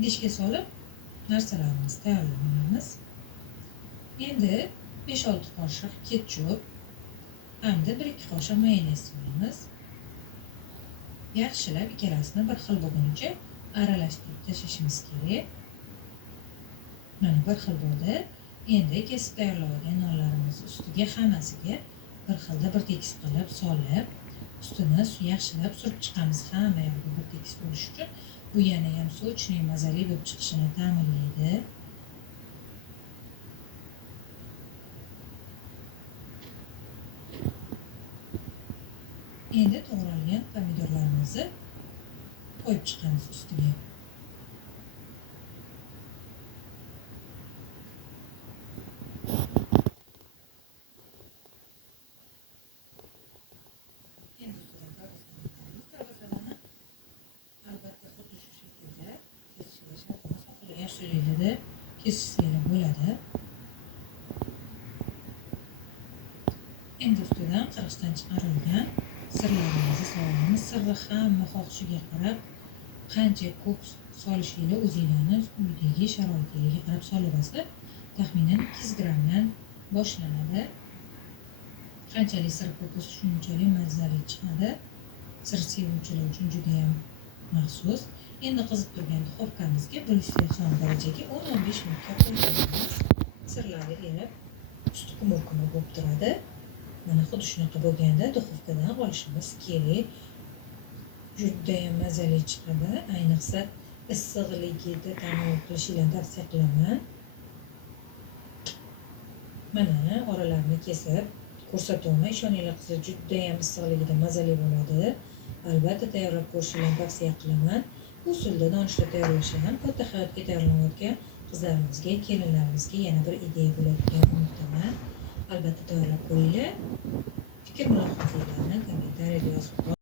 idishga solib narsalarimizni tayyorlaymiz. Endi 5-6 qoshiq ketchup hamda 1-2 qoshiq mayonez solamiz. Yaxshilab ikkalasini bir xil bo'lgunicha aralashtirib tashlashimiz kerak. Mana bir xil bo'ldi. Endi kesib tayyorlab olgan nonlarimiz ustiga hammasiga bir xilda bir tekis qilib solib, ustini yaxshilab surib chiqamiz hamma yog'iga bir tekis bo'lishi uchun. Bu yana ham sochning mazali bo'lib chiqishini ta'minlaydi. Endi to'g'ralgan pomidorlarimizni qo'yib chiqamiz ustiga. Albatta xuddi shu shaklda kesishga shart emas, so'raydi, kesishga bo'ladi. Endi ustidan qirg'ichdan chiqarilgan sirlarimizni solamiz. Sirni hamma xohishiga qarab, qancha ko'p solishingizni o'zingizning uydagi sharoitingizga qarab solavasizlar. Taxminan 200 grammdan boshlanadi. Qanchalik sir ko'p bo'lsa, shunchalik mazali chiqadi. Sir sevuvchilar uchun juda ham maxsus. Endi qizib turgan duxovkamizga 180 darajaga 10-15 minutga qo'yamiz. Sirlari erib, usti qumur-qumur bo'lib turadi. Mana xuddi shunaqa bo'lganda duxovkadan olishimiz kerak. Juda ham mazali chiqadi. Ayniqsa issiqligida tanovul qilishinglarni tavsiya qilaman. Mana oralarini kesib ko'rsatyapman. Ishoninglar qizlar, juda ham issiqligida mazali bo'ladi. Albatta tayyorlab ko'rishinglarni tavsiya qilaman. Bu usulda nonushta tayyorlashni ham katta hayotga tayyorlanayotgan qizlarimizga, kelinlarimizga yana bir ideya bo'ladigan umiddaman. Albatta tayyorlab ko'ringlar. Fikr mulohazalarni kommentariyada yozib